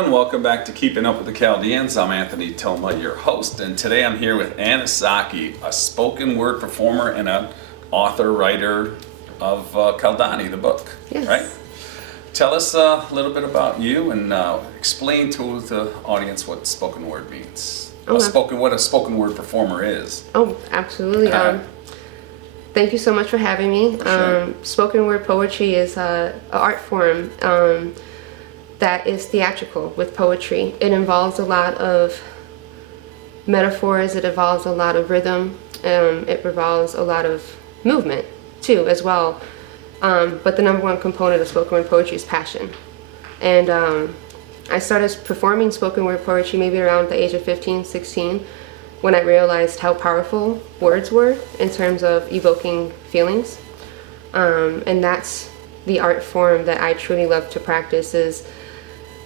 everyone, welcome back to Keeping Up with the Chaldeans. I'm Anthony Toma, your host, and today I'm here with Esshaki, a spoken word performer and an author, writer of Chaldani, the book. Yes. Right? Tell us a little bit about you and explain to the audience what spoken word means. What a spoken word performer is. Oh, absolutely. Thank you so much for having me. Sure. Spoken word poetry is an art form that is theatrical with poetry. It involves a lot of metaphors, it involves a lot of rhythm, it involves a lot of movement too as well. But the number one component of spoken word poetry is passion. And I started performing spoken word poetry maybe around the age of 15, 16, when I realized how powerful words were in terms of evoking feelings. And that's the art form that I truly love to practice. Is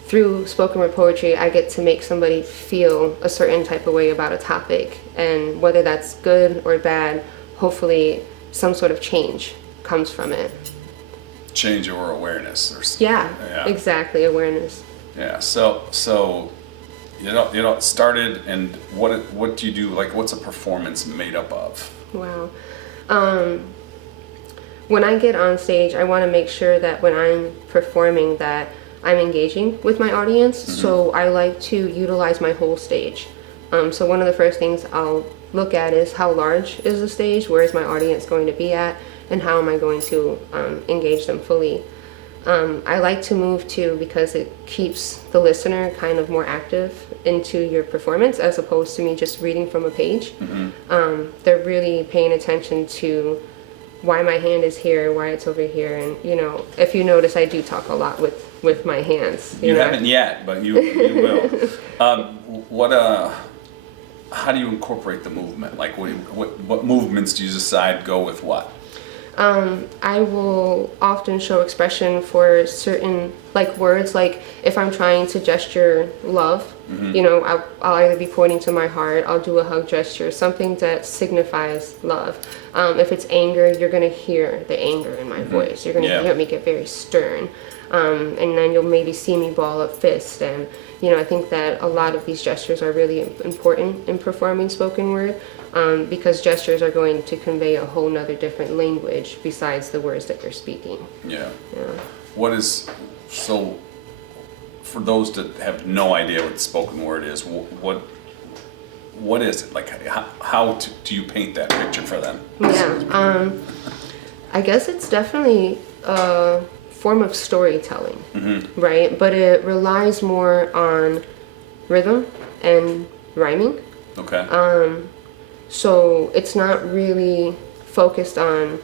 through spoken word poetry, I get to make somebody feel a certain type of way about a topic, and whether that's good or bad, hopefully some sort of change comes from it. Change or awareness, or yeah. Exactly, awareness. Yeah. So you started, and what do you do? Like, what's a performance made up of? Wow. When I get on stage, I want to make sure that when I'm performing that I'm engaging with my audience. Mm-hmm. So I like to utilize my whole stage. So one of the first things I'll look at is how large is the stage, where is my audience going to be at, and how am I going to engage them fully. I like to move too because it keeps the listener kind of more active into your performance as opposed to me just reading from a page. Mm-hmm. They're really paying attention to why my hand is here, why it's over here, and if you notice, I do talk a lot with my hands. You haven't yet, but you will. How do you incorporate the movement? Like, what movements do you decide go with what? I will often show expression for certain words, like if I'm trying to gesture love, mm-hmm. I'll either be pointing to my heart, I'll do a hug gesture, something that signifies love. If it's anger, you're going to hear the anger in my mm-hmm. voice. You're going to hear me get very stern. And then you'll maybe see me ball up fist. And, I think that a lot of these gestures are really important in performing spoken word. Because gestures are going to convey a whole nother different language besides the words that you're speaking. Yeah. So for those that have no idea what spoken word is, what is it? Like, how do you paint that picture for them? Yeah. I guess it's definitely a form of storytelling, mm-hmm. right? But it relies more on rhythm and rhyming. Okay. So it's not really focused on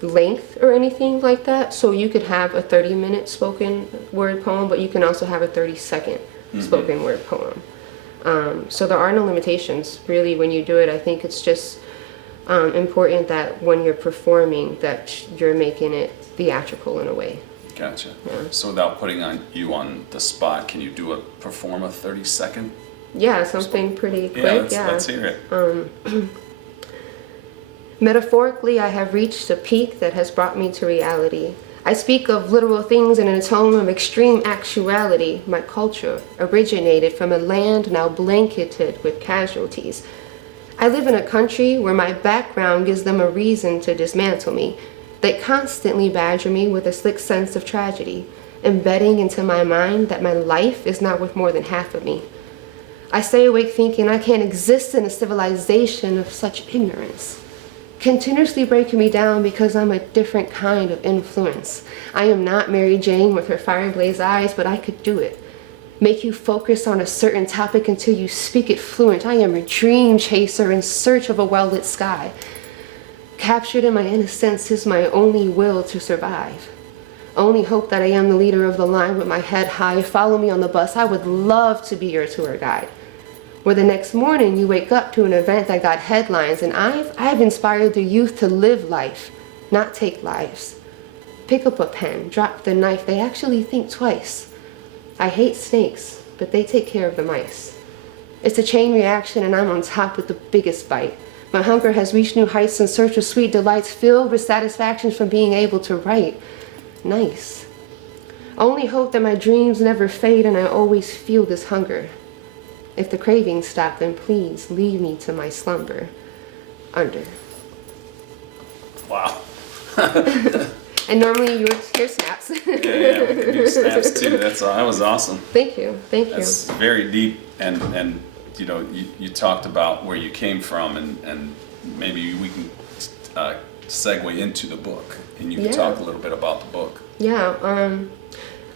length or anything like that. So you could have a 30-minute spoken word poem, but you can also have a 30-second mm-hmm. spoken word poem. So there are no limitations really when you do it. I think it's just important that when you're performing that you're making it theatrical in a way. Gotcha. Yeah. So without putting you on the spot, can you perform a 30-second? Yeah, something pretty quick. Let's hear it. Metaphorically, I have reached a peak that has brought me to reality. I speak of literal things in a tone of extreme actuality. My culture originated from a land now blanketed with casualties. I live in a country where my background gives them a reason to dismantle me. They constantly badger me with a slick sense of tragedy, embedding into my mind that my life is not worth more than half of me. I stay awake thinking I can't exist in a civilization of such ignorance, continuously breaking me down because I'm a different kind of influence. I am not Mary Jane with her fire blaze eyes, but I could do it. Make you focus on a certain topic until you speak it fluent. I am a dream chaser in search of a well-lit sky. Captured in my innocence is my only will to survive. Only hope that I am the leader of the line with my head high. Follow me on the bus. I would love to be your tour guide. Where the next morning you wake up to an event that got headlines, and I've inspired the youth to live life, not take lives. Pick up a pen, drop the knife. They actually think twice. I hate snakes, but they take care of the mice. It's a chain reaction, and I'm on top with the biggest bite. My hunger has reached new heights in search of sweet delights, filled with satisfaction from being able to write. Nice. Only hope that my dreams never fade and I always feel this hunger. If the cravings stop, then please lead me to my slumber. Under. Wow. And normally you would hear snaps. Yeah, we can do snaps too. That was awesome. Thank you. That's very deep, and you know, you talked about where you came from, and maybe we can segue into the book, and you can talk a little bit about the book. Yeah,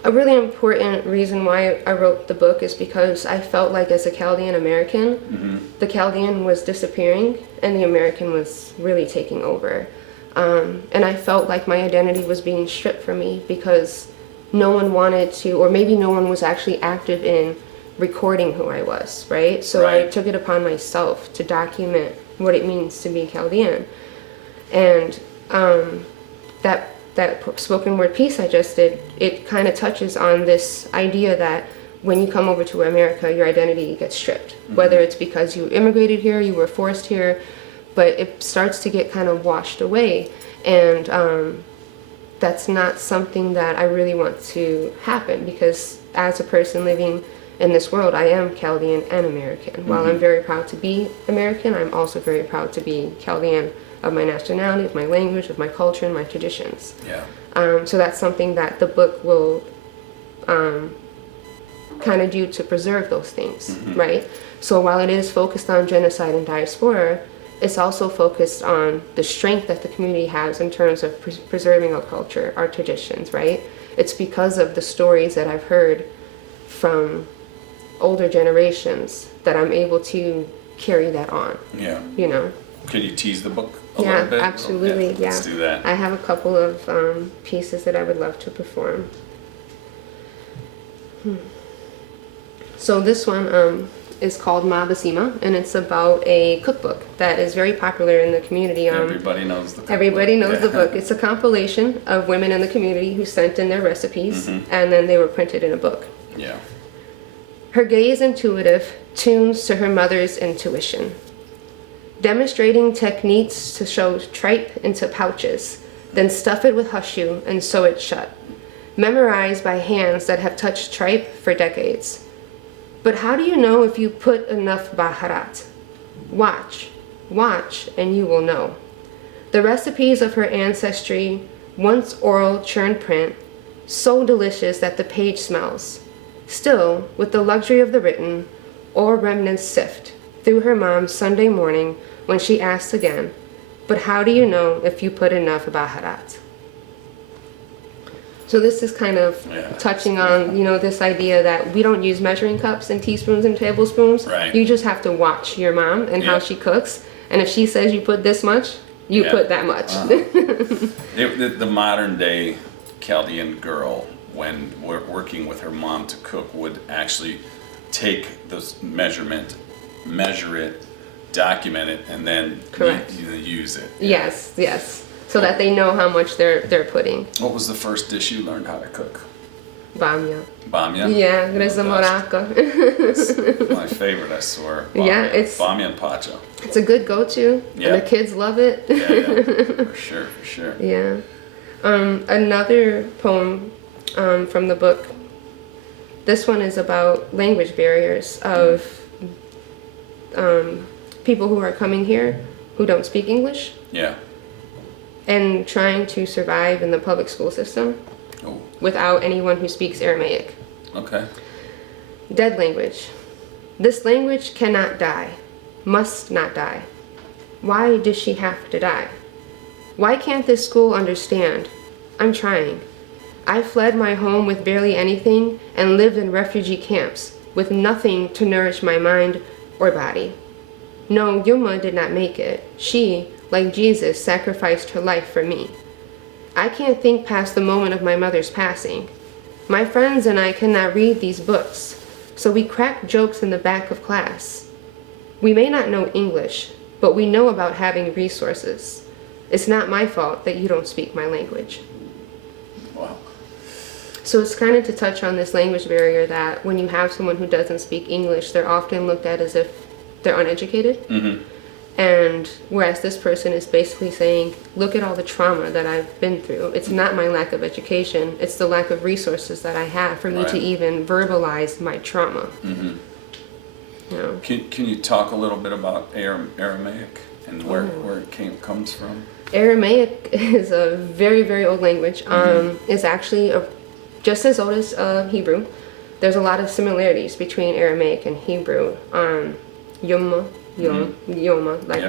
a really important reason why I wrote the book is because I felt like as a Chaldean American, the Chaldean was disappearing and the American was really taking over. And I felt like my identity was being stripped from me because no one wanted to, or maybe no one was actually active in recording who I was, right? So I took it upon myself to document what it means to be Chaldean. And that spoken word piece I just did, it kind of touches on this idea that when you come over to America, your identity gets stripped. Whether it's because you immigrated here, you were forced here, but it starts to get kind of washed away. And that's not something that I really want to happen, because as a person living in this world, I am Chaldean and American. While I'm very proud to be American, I'm also very proud to be Chaldean, of my nationality, of my language, of my culture, and my traditions. Yeah. So that's something that the book will kind of do to preserve those things, right? So while it is focused on genocide and diaspora, it's also focused on the strength that the community has in terms of preserving our culture, our traditions, right? It's because of the stories that I've heard from older generations that I'm able to carry that on. Yeah. You know? Can you tease the book a little bit? Absolutely. Yeah, Let's do that. I have a couple of pieces that I would love to perform. So this one is called Mabasima, and it's about a cookbook that is very popular in the community. Everybody knows the cookbook. Everybody knows the book. It's a compilation of women in the community who sent in their recipes, and then they were printed in a book. Yeah. Her gaze intuitive tunes to her mother's intuition, demonstrating techniques to show tripe into pouches, then stuff it with hushu and sew it shut, memorized by hands that have touched tripe for decades. But how do you know if you put enough baharat? Watch, and you will know. The recipes of her ancestry, once oral churned print, so delicious that the page smells. Still, with the luxury of the written, or remnants sift through her mom's Sunday morning when she asks again, but how do you know if you put enough baharat? So this is kind of touching on, you know, this idea that we don't use measuring cups and teaspoons and tablespoons. Right. You just have to watch your mom and how she cooks. And if she says you put this much, you put that much. The modern day Chaldean girl, when we're working with her mom to cook, would actually take this measurement, measure it, document it, and then use it. Yes. So that they know how much they're putting. What was the first dish you learned how to cook? Bamia. Bamia? Yeah, gresa moraca. It's my favorite, I swear. Bamia. Yeah, it's Bamia and pacha. It's a good go-to. Yeah. And the kids love it. Yeah. For sure. Yeah. Another poem from the book. This one is about language barriers of people who are coming here who don't speak English. Yeah. And trying to survive in the public school system without anyone who speaks Aramaic. Okay. Dead language. This language cannot die, must not die. Why does she have to die? Why can't this school understand? I'm trying. I fled my home with barely anything and lived in refugee camps with nothing to nourish my mind or body. No, Yuma did not make it. She, like Jesus, sacrificed her life for me. I can't think past the moment of my mother's passing. My friends and I cannot read these books, so we crack jokes in the back of class. We may not know English, but we know about having resources. It's not my fault that you don't speak my language. Wow. So it's kind of to touch on this language barrier that when you have someone who doesn't speak English, they're often looked at as if they're uneducated. And whereas this person is basically saying, look at all the trauma that I've been through. It's not my lack of education. It's the lack of resources that I have for me to even verbalize my trauma. Mm-hmm. You know? Can you talk a little bit about Aramaic and where it comes from? Aramaic is a very, very old language. It's actually just as old as Hebrew. There's a lot of similarities between Aramaic and Hebrew. Yoma, like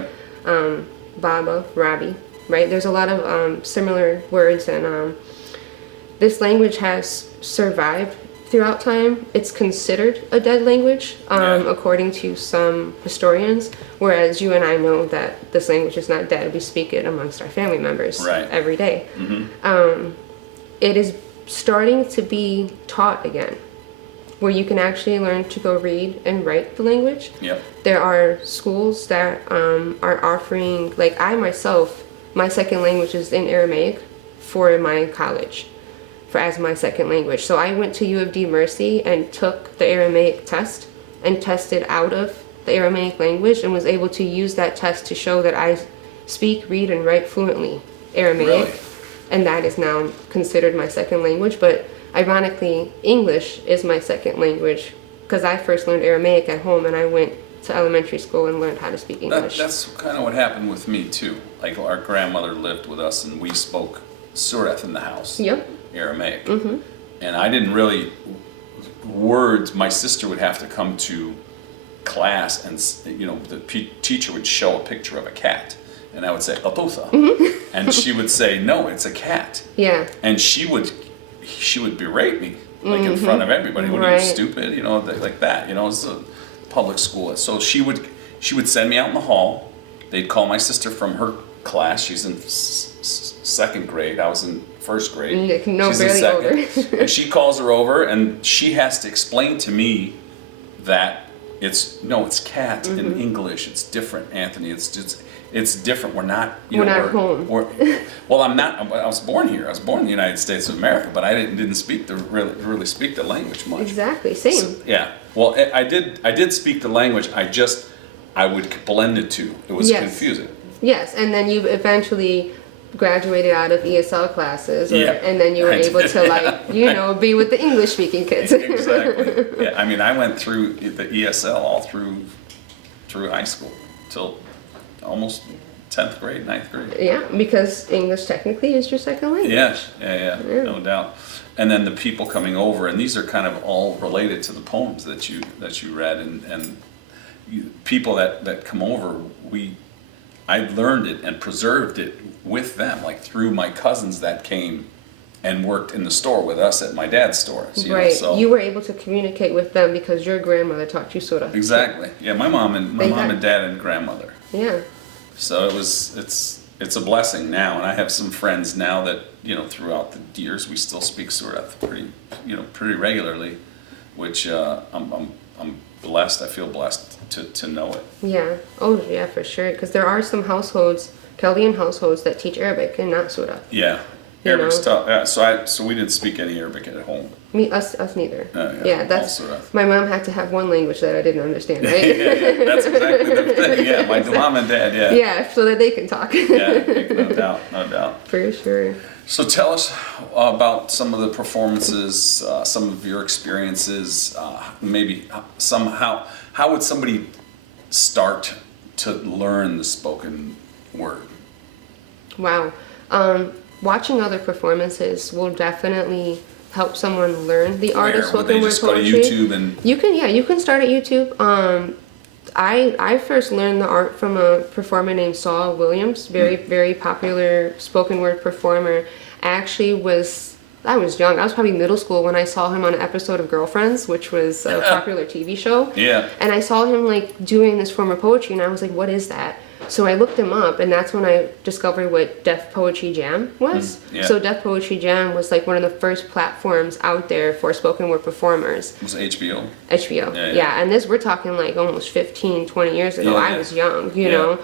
Baba, Rabbi, right? There's a lot of similar words, and this language has survived throughout time. It's considered a dead language, according to some historians, whereas you and I know that this language is not dead. We speak it amongst our family members every day. It is starting to be taught again, where you can actually learn to go read and write the language. There are schools that are offering, like I myself, my second language is in Aramaic for my college, as my second language. So I went to U of D Mercy and took the Aramaic test and tested out of the Aramaic language and was able to use that test to show that I speak, read, and write fluently Aramaic. Really? And that is now considered my second language. But ironically, English is my second language because I first learned Aramaic at home and I went to elementary school and learned how to speak English. That's kind of what happened with me too. Like our grandmother lived with us and we spoke Sureth in the house. Aramaic. And I didn't really, words, my sister would have to come to class and, the teacher would show a picture of a cat. And I would say, Atutha. And she would say, no, it's a cat. And she would berate me, like in front of everybody. What are you, stupid? Like that. It's a public school. So she would send me out in the hall. They'd call my sister from her class. She's in second grade. I was in first grade. She's in second. And she calls her over, and she has to explain to me that it's cat in English. It's different, Anthony. It's different. We're not. We're not home. Well, I'm not. I was born here. I was born in the United States of America, but I didn't speak really speak the language much. Exactly. Same. So, well, I did speak the language. I would blend the two. It was confusing. Yes, and then you eventually graduated out of ESL classes, and then you were able to be with the English speaking kids. Exactly. Yeah, I mean, I went through the ESL all through high school till almost 10th grade, 9th grade. Yeah, because English technically is your second language. Yeah, no doubt. And then the people coming over, and these are kind of all related to the poems that you read, and people that come over, I learned it and preserved it with them, like through my cousins that came and worked in the store with us at my dad's stores. You were able to communicate with them because your grandmother taught you Surah. Exactly. Yeah, my mom and dad and grandmother. Yeah. So it's a blessing now, and I have some friends now that throughout the years we still speak Surah pretty regularly, which I'm blessed. I feel blessed to know it. Yeah. Oh yeah, for sure. Because there are some households, Chaldean households, that teach Arabic and not Surah. Yeah. Arabic's tough. So we didn't speak any Arabic at home. Us neither. Yeah, that's my mom had to have one language that I didn't understand, right? yeah, that's exactly the thing. Yeah, my mom and dad. Yeah. Yeah, so that they can talk. No doubt. For sure. So tell us about some of the performances, some of your experiences. Maybe how would somebody start to learn the spoken word? Wow. Watching other performances will definitely help someone learn the art of spoken word poetry. Go to YouTube and you can start at YouTube. I first learned the art from a performer named Saul Williams, very popular spoken word performer. I was young. I was probably middle school when I saw him on an episode of Girlfriends, which was a popular TV show. Yeah. And I saw him doing this form of poetry, and I was like, what is that? So I looked him up, and that's when I discovered what Def Poetry Jam was. So Def Poetry Jam was one of the first platforms out there for spoken word performers. It was HBO? HBO, yeah. And we're talking almost 15, 20 years ago. I was young, you know.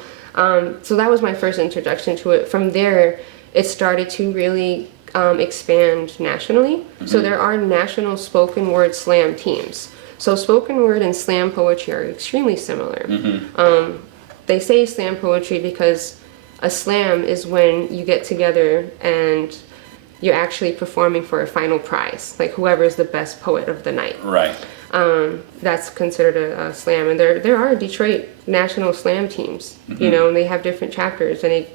So that was my first introduction to it. From there, it started to really expand nationally. So there are national spoken word slam teams. So spoken word and slam poetry are extremely similar. they say slam poetry because a slam is when you get together and you're actually performing for a final prize, like whoever is the best poet of the night. Right. That's considered a slam, and there are Detroit national slam teams, Mm-hmm. you know, and they have different chapters, and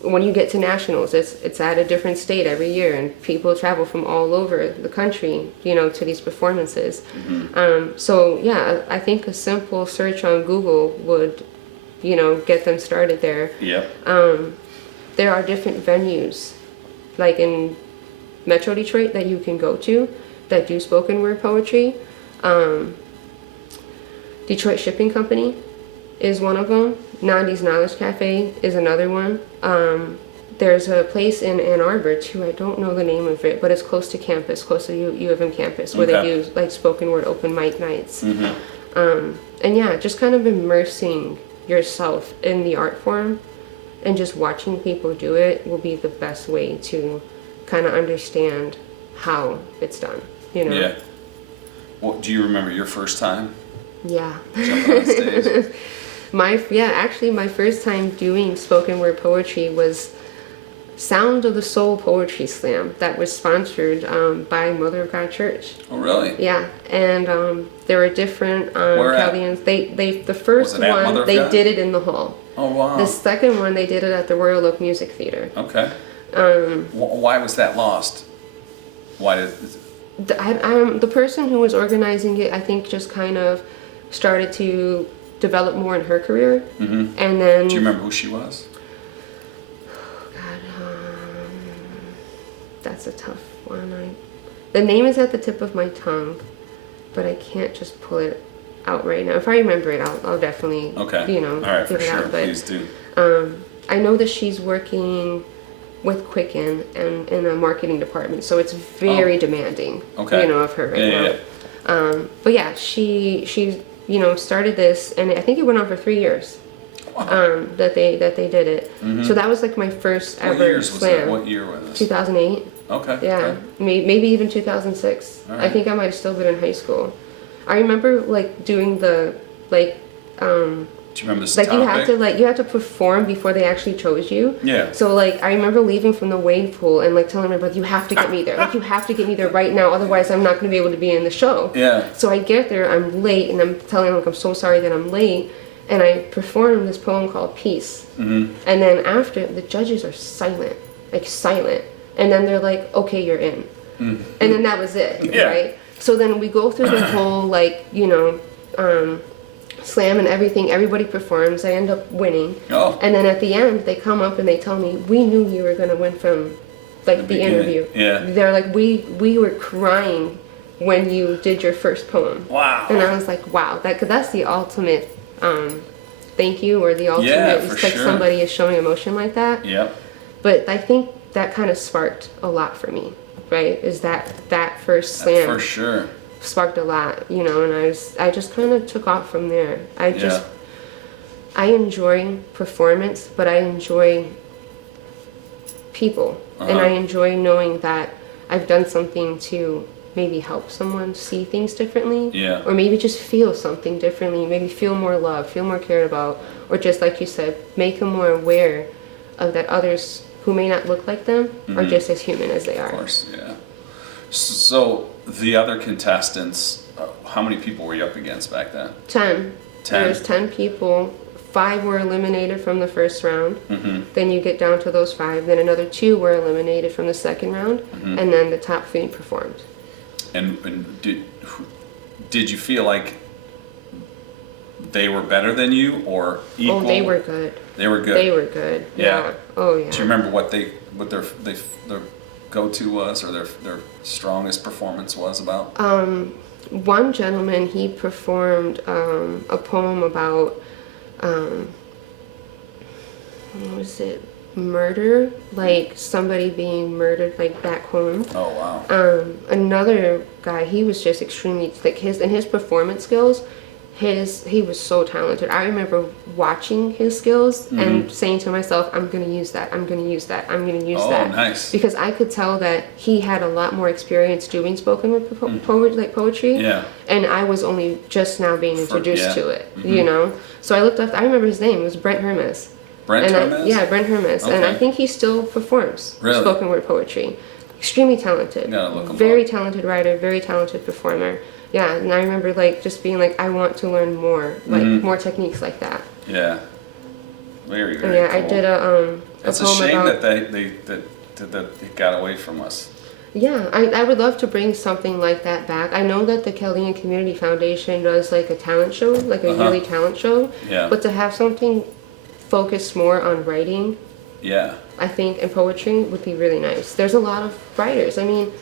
when you get to nationals, it's at a different state every year, and people travel from all over the country, you know, to these performances. Mm-hmm. So yeah, I think a simple search on Google would, you know, get them started there. Yep. There are different venues, like in Metro Detroit, that you can go to that do spoken word poetry. Detroit Shipping Company is one of them. Nandi's Knowledge Cafe is another one. There's a place in Ann Arbor too, I don't know the name of it, but it's close to campus, close to U of M campus, where they do like spoken word open mic nights. And yeah, just kind of immersing yourself in the art form and just watching people do it will be the best way to kind of understand how it's done, you know? Yeah. Well, do you remember your first time Yeah. jumping on stage? Actually my first time doing spoken word poetry was Sound of the Soul Poetry Slam that was sponsored by Mother of God Church. Oh, really? Yeah, and there were different Where at? Chaldeans. They the first Was it at Mother one of they God? did it in the hall. Oh, wow. The second one they did it at the Royal Oak Music Theater. Okay. Why was that lost? Why did? The person who was organizing it, I think, just kind of started to develop more in her career, and then. Do you remember who she was? That's a tough one. The name is at the tip of my tongue, but I can't just pull it out right now. If I remember it, I'll definitely, you know, All right, give for it sure. out. But Please do. I know that she's working with Quicken and in a marketing department, so it's very demanding, you know, of her right now. But yeah, she you know, started this, and I think it went on for 3 years. Wow. That they did it. So that was like my first What ever years was slam. that? What year was this? 2008. Okay. Yeah, Okay. maybe even 2006. All I right. think I might have still been in high school. I remember like doing the like Do you remember this like topic? you had to perform before they actually chose you. Yeah. So like I remember leaving from the wave pool and like telling my brother, you have to get me there. Like you have to get me there right now, otherwise I'm not going to be able to be in the show. Yeah. So I get there, I'm late, and I'm telling him like I'm so sorry that I'm late, and I perform this poem called Peace. And then after, the judges are silent, like silent, and then they're like, okay, you're in. And then that was it, Yeah. right? So then we go through the whole like, you know, slam and everything, everybody performs, I end up winning. Oh. And then at the end, they come up and they tell me, we knew you were gonna win from like the beginning. interview. Yeah. They're like, we were crying when you did your first poem. Wow. And I was like, wow, that's the ultimate thank you, or the ultimate, Yeah, it's for like sure. somebody is showing emotion like that. Yep. But I think that kind of sparked a lot for me, right? Is that first slam For sure. sparked a lot, you know, and I just kind of took off from there. Yeah. I enjoy performance, but I enjoy people, and I enjoy knowing that I've done something to maybe help someone see things differently, Yeah. or maybe just feel something differently, maybe feel more loved, feel more cared about, or just like you said, make them more aware of that others who may not look like them are just as human as they are. Of course, yeah. So the other contestants, how many people were you up against back then? 10. 10. There was 10 people. 5 were eliminated from the first round. Then you get down to those 5. Then another 2 were eliminated from the second round, and then the top 3 performed. And did you feel like they were better than you or equal? Oh, they were good. They were good. They were good. Yeah. Oh yeah. Do you remember what their go-to was, or their strongest performance was about? One gentleman, he performed a poem about what was it? Murder, like somebody being murdered, like back home. Oh wow. Another guy, he was just extremely like his performance skills. he was so talented. I remember watching his skills and saying to myself, I'm going to use that, I'm going to use that, I'm going to use that. Oh, nice. Because I could tell that he had a lot more experience doing spoken word poetry. Yeah. And I was only just now being introduced to it, Mm-hmm. you know? So I looked up, I remember his name, it was Brent Hermes. Brent and Hermes? Yeah, Brent Hermes. Okay. And I think he still performs Really? spoken word poetry. Extremely talented. Gotta look him Very up. talented writer, very talented performer. Yeah, and I remember like just being like, I want to learn more, like more techniques like that. Yeah. Very, And very yeah, cool. I did a It's a poem shame about, that they got away from us. Yeah, I would love to bring something like that back. I know that the Chaldean Community Foundation does like a talent show, like a yearly talent show. Yeah. But to have something focused more on writing, Yeah. I think, and poetry would be really nice. There's a lot of writers. I mean,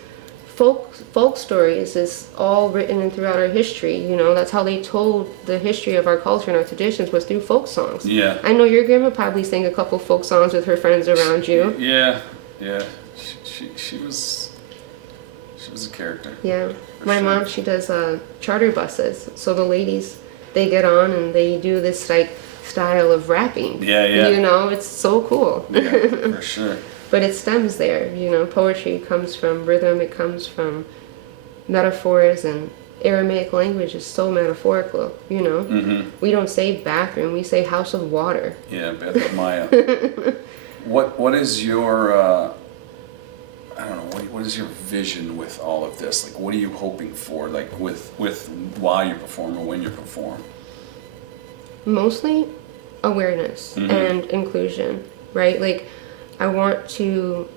folk stories is all written in throughout our history, you know. That's how they told the history of our culture and our traditions, was through folk songs. Yeah. I know your grandma probably sang a couple folk songs with her friends around you. Yeah. Yeah. She was a character. Yeah. For My sure. mom, she does charter buses. So the ladies, they get on and they do this like style of rapping. Yeah, yeah. You know, it's so cool. Yeah, for sure. But it stems there, you know. Poetry comes from rhythm, it comes from metaphors, and Aramaic language is so metaphorical, you know. Mm-hmm. We don't say bathroom, we say house of water. Yeah, Beth Maya. What is your I don't know, what is your vision with all of this? Like, what are you hoping for, like, with while you perform or when you perform? Mostly awareness and inclusion, right? Like, I want to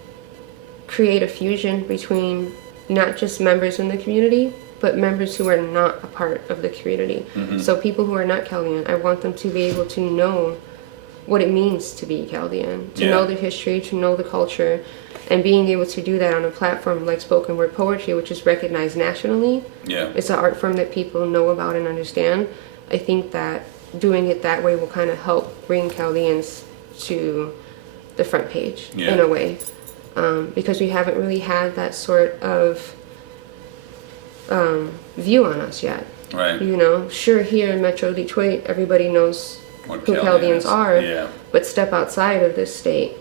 create a fusion between not just members in the community, but members who are not a part of the community. So people who are not Chaldean, I want them to be able to know what it means to be Chaldean, to know the history, to know the culture, and being able to do that on a platform like spoken word poetry, which is recognized nationally. Yeah. It's an art form that people know about and understand. I think that doing it that way will kind of help bring Chaldeans to the front page in a way, because we haven't really had that sort of view on us yet. Right. You know, sure, here in Metro Detroit, everybody knows What who Chaldeans is. are, Yeah. but step outside of this state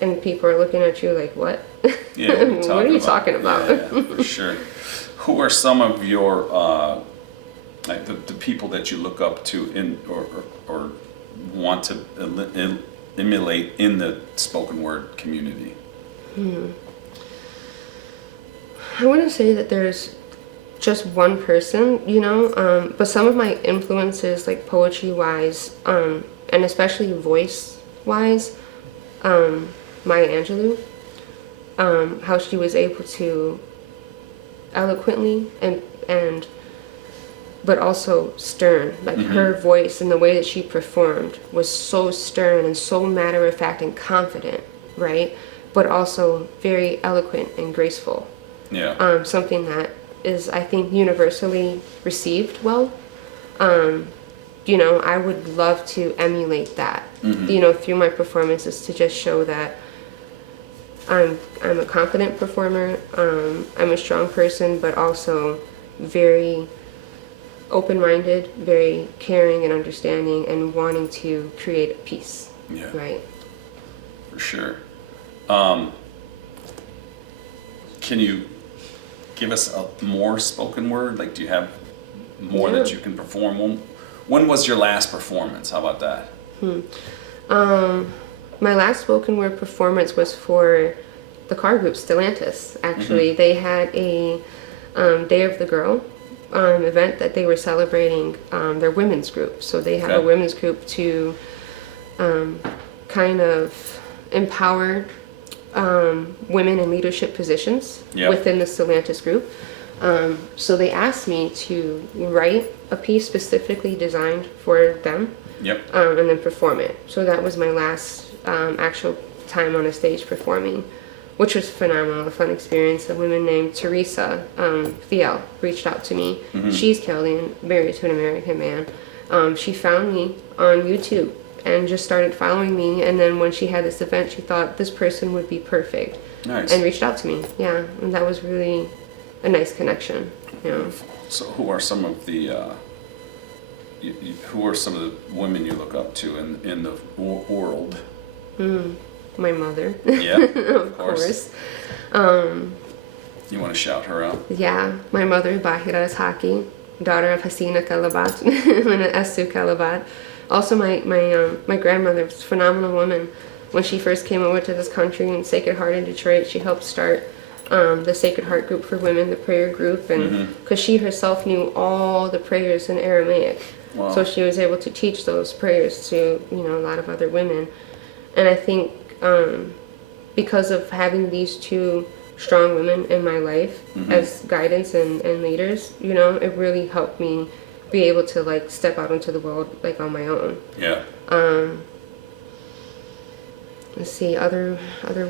and people are looking at you like, what? Yeah. What are you talking about? Yeah, for sure. Who are some of your like the people that you look up to in or want to emulate in the spoken word community? I wouldn't say that there's just one person, you know, but some of my influences, like poetry-wise, and especially voice-wise, Maya Angelou, how she was able to eloquently and but also stern, like her voice and the way that she performed was so stern and so matter-of-fact and confident, right? But also very eloquent and graceful. Yeah. Something that is, I think, universally received well. You know, I would love to emulate that, you know, through my performances, to just show that I'm a confident performer, I'm a strong person, but also very open-minded, very caring and understanding, and wanting to create a peace. Yeah. Right. For sure. Can you give us a more spoken word? Like, do you have more that you can perform? When was your last performance? How about that? My last spoken word performance was for the car group Stellantis. Actually, they had a Day of the Girl event that they were celebrating their women's group. So they had a women's group to kind of empower women in leadership positions within the Stellantis group. So they asked me to write a piece specifically designed for them. Yep. And then perform it. So that was my last actual time on a stage performing, which was phenomenal, a fun experience. A woman named Teresa Thiel reached out to me. She's Chaldean, married to an American man. She found me on YouTube and just started following me. And then when she had this event, she thought this person would be perfect. Nice. And reached out to me. Yeah, and that was really a nice connection. You know. So who are some of the who are some of the women you look up to in the world? My mother. Yeah, Of course. You want to shout her out? Yeah, my mother, Bahira Esshaki, daughter of Hasina Kalabat and Essu Kalabat. Also, my grandmother was a phenomenal woman. When she first came over to this country in Sacred Heart in Detroit, she helped start the Sacred Heart group for women, the prayer group, and because she herself knew all the prayers in Aramaic, Wow. so she was able to teach those prayers to a lot of other women. And I think because of having these two strong women in my life as guidance and leaders, it really helped me be able to like step out into the world like on my own. Yeah. Let's see, other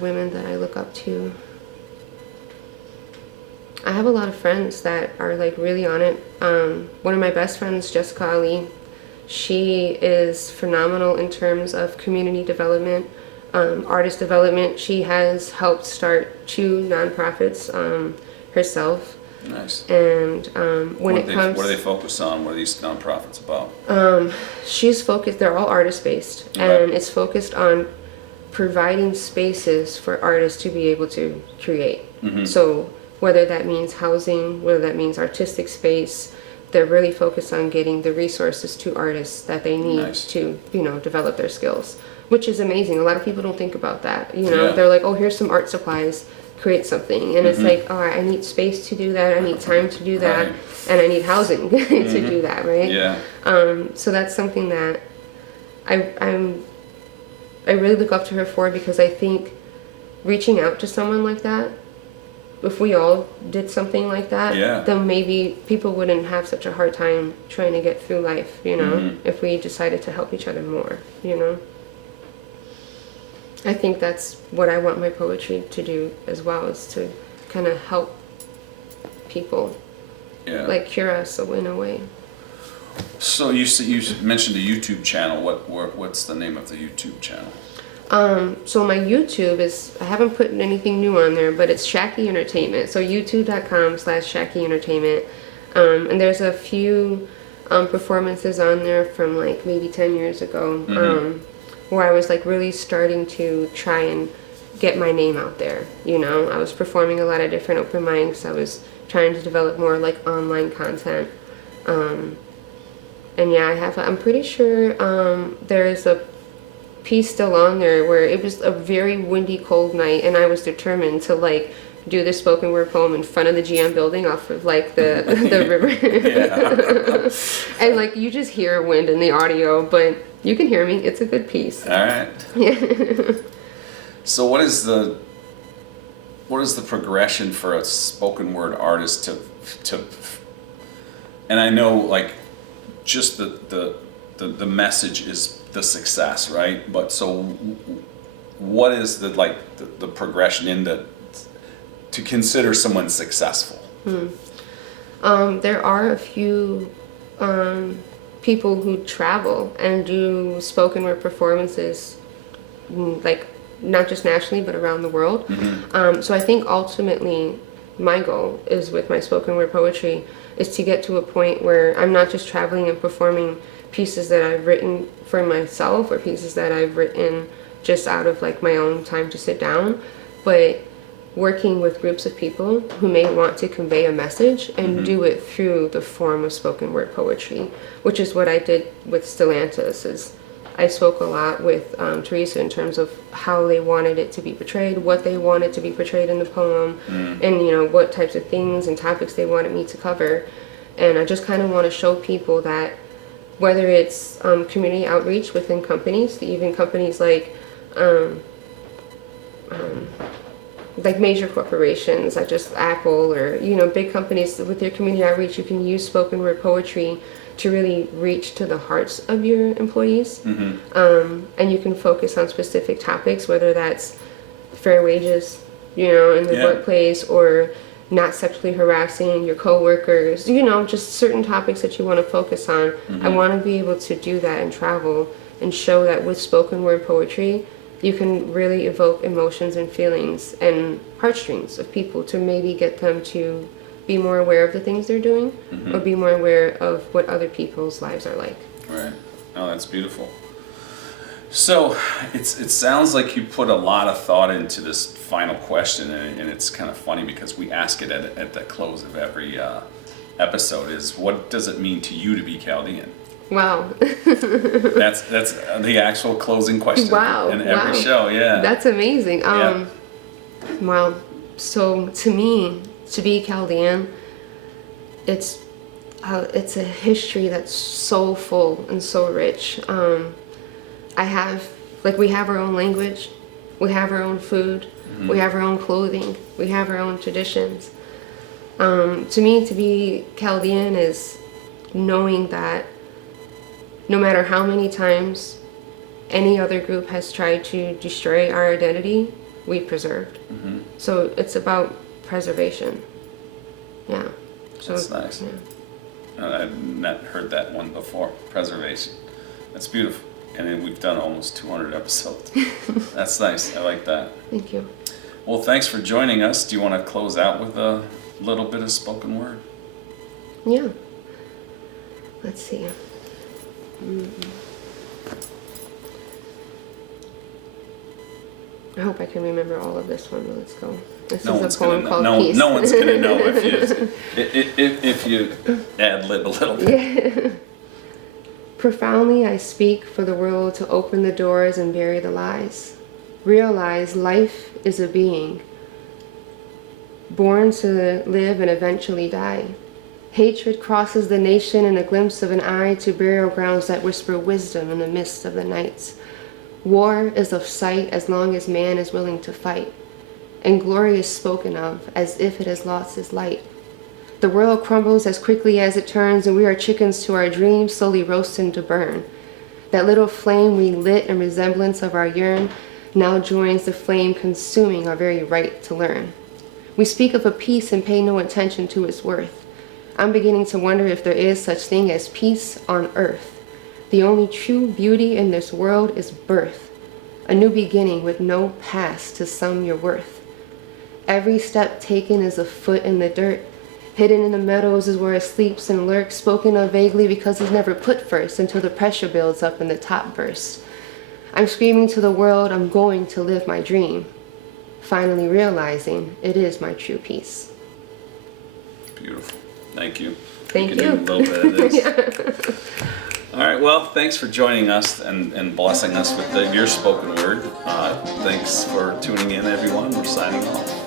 women that I look up to. I have a lot of friends that are like really on it. One of my best friends, Jessica Ali, she is phenomenal in terms of community development, artist development. She has helped start 2 nonprofits herself. Nice. And when it comes, what do they focus on? What are these nonprofits about? she's focused. They're all artist based, and it's focused on providing spaces for artists to be able to create. So whether that means housing, whether that means artistic space, they're really focused on getting the resources to artists that they need Nice. to, develop their skills, which is amazing. A lot of people don't think about that. Yeah. They're like, oh, here's some art supplies, create something. And it's like, oh, I need space to do that. I need time to do that. Right. And I need housing to do that, right? Yeah. So that's something that I really look up to her for, because I think reaching out to someone like that, if we all did something like that, then maybe people wouldn't have such a hard time trying to get through life, if we decided to help each other more, I think that's what I want my poetry to do as well, is to kind of help people, like cure us in a way. So you mentioned a YouTube channel. What's the name of the YouTube channel? So my YouTube is, I haven't put anything new on there, but it's Esshaki Entertainment. So youtube.com/Esshaki Entertainment. And there's a few performances on there from like maybe 10 years ago, where I was like really starting to try and get my name out there. I was performing a lot of different open mics. I was trying to develop more like online content. And yeah, I'm pretty sure there's a piece still on there where it was a very windy, cold night, and I was determined to like do this spoken word poem in front of the GM building off of like the river. And like you just hear wind in the audio, but you can hear me. It's a good piece. All right. So what is the progression for a spoken word artist to and I know like just the message is the success, right? But so what is the progression to consider someone successful? There are a few people who travel and do spoken word performances, like not just nationally but around the world. So I think ultimately my goal is with my spoken word poetry is to get to a point where I'm not just traveling and performing pieces that I've written for myself or pieces that I've written just out of like my own time to sit down, but working with groups of people who may want to convey a message and do it through the form of spoken word poetry, which is what I did with Stellantis. Is I spoke a lot with Teresa in terms of how they wanted it to be portrayed, what they wanted to be portrayed in the poem, and what types of things and topics they wanted me to cover. And I just kind of want to show people that whether it's community outreach within companies, even companies like major corporations like just Apple or big companies, with their community outreach, you can use spoken word poetry to really reach to the hearts of your employees. And you can focus on specific topics, whether that's fair wages, in the workplace, or not sexually harassing your coworkers, just certain topics that you want to focus on. I want to be able to do that and travel and show that with spoken word poetry, you can really evoke emotions and feelings and heartstrings of people to maybe get them to be more aware of the things they're doing, or be more aware of what other people's lives are like. Right. Oh, that's beautiful. So it sounds like you put a lot of thought into this final question, and it's kind of funny because we ask it at the close of every episode is, what does it mean to you to be Chaldean? Wow. That's the actual closing question. Wow. In every show, yeah. That's amazing. Yeah. Wow. So to me, to be Chaldean, it's a history that's so full and so rich. We have our own language, we have our own food, we have our own clothing, we have our own traditions. To me, to be Chaldean is knowing that no matter how many times any other group has tried to destroy our identity, we preserved. So it's about preservation. Yeah. So, That's nice. Yeah. I've not heard that one before. Preservation. That's beautiful. And then we've done almost 200 episodes. That's nice. I like that. Thank you. Well, thanks for joining us. Do you want to close out with a little bit of spoken word? Yeah. Let's see. I hope I can remember all of this one, but let's go. This is a poem called Peace. No one's going to know if you ad-lib a little bit. Profoundly I speak for the world to open the doors and bury the lies. Realize life is a being, born to live and eventually die. Hatred crosses the nation in a glimpse of an eye to burial grounds that whisper wisdom in the midst of the nights. War is of sight as long as man is willing to fight, and glory is spoken of as if it has lost its light. The world crumbles as quickly as it turns, and we are chickens to our dreams, slowly roasting to burn. That little flame we lit in resemblance of our yearn now joins the flame consuming our very right to learn. We speak of a peace and pay no attention to its worth. I'm beginning to wonder if there is such thing as peace on earth. The only true beauty in this world is birth, a new beginning with no past to sum your worth. Every step taken is a foot in the dirt. Hidden in the meadows is where it sleeps and lurks, spoken of vaguely because it's never put first until the pressure builds up and the top bursts. I'm screaming to the world, I'm going to live my dream, finally realizing it is my true peace. Beautiful. Thank you. Thank you. Do a little bit of this. All right, well, thanks for joining us and blessing us with your spoken word. Thanks for tuning in, everyone. We're signing off.